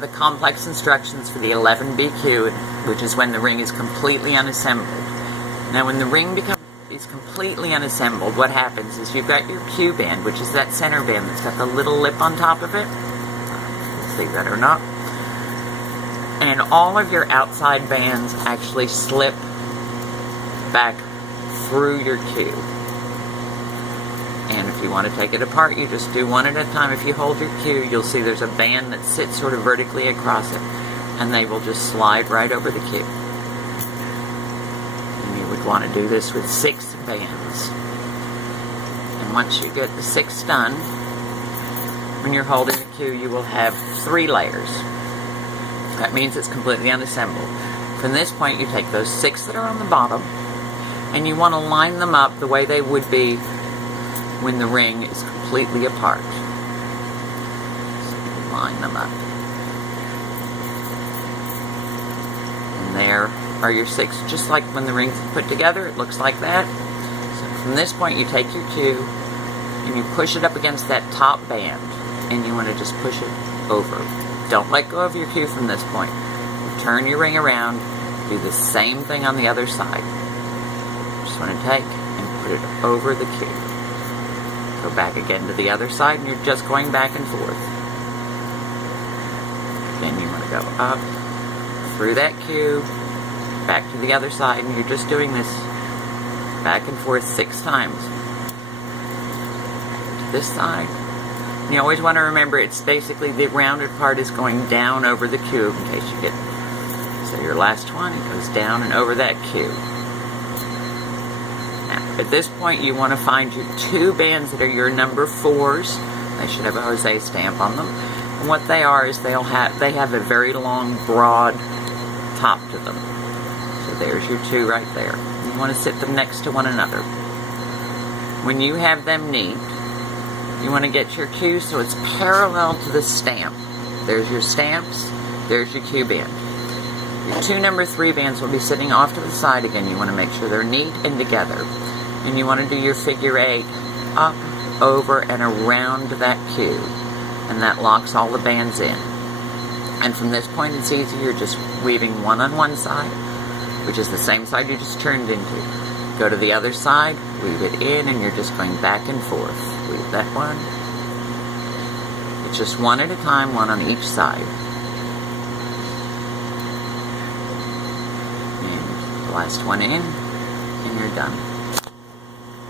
The complex instructions for the 11BQ, which is when the ring is completely unassembled. Now when the ring is completely unassembled, what happens is you've got your Q band, which is that center band that's got the little lip on top of it. See that or not? And all of your outside bands actually slip back through your Q. And if you want to take it apart, you just do one at a time. If you hold your Q, you'll see there's a band that sits sort of vertically across it, and they will just slide right over the Q. And you would want to do this with 6 bands. And once you get the 6 done, when you're holding the Q, you will have 3 layers. That means it's completely unassembled. From this point, you take those 6 that are on the bottom, and you want to line them up the way they would be when the ring is completely apart. So you line them up. And there are your 6. Just like when the ring's put together, it looks like that. So from this point, you take your Q and you push it up against that top band, and you want to just push it over. Don't let go of your Q from this point. You turn your ring around, do the same thing on the other side. Just want to take and put it over the Q. Go back again to the other side, and you're just going back and forth. Then you want to go up, through that Q, back to the other side, and you're just doing this back and forth 6 times. To this side. And you always want to remember it's basically the rounded part is going down over the Q in case you get, so your last one, it goes down and over that Q. At this point, you want to find your 2 bands that are your number 4s. They should have a Jose stamp on them. And what they are is they have a very long, broad top to them. So there's your 2 right there. You want to sit them next to one another. When you have them neat, you want to get your Q so it's parallel to the stamp. There's your stamps. There's your Q band. Your 2 number 3 bands will be sitting off to the side again. You want to make sure they're neat and together. And you want to do your figure 8 up, over, and around that Q. And that locks all the bands in. And from this point, it's easy. You're just weaving one on one side, which is the same side you just turned into. Go to the other side, weave it in, and you're just going back and forth. Weave that one. It's just one at a time, one on each side. And the last one in, and you're done.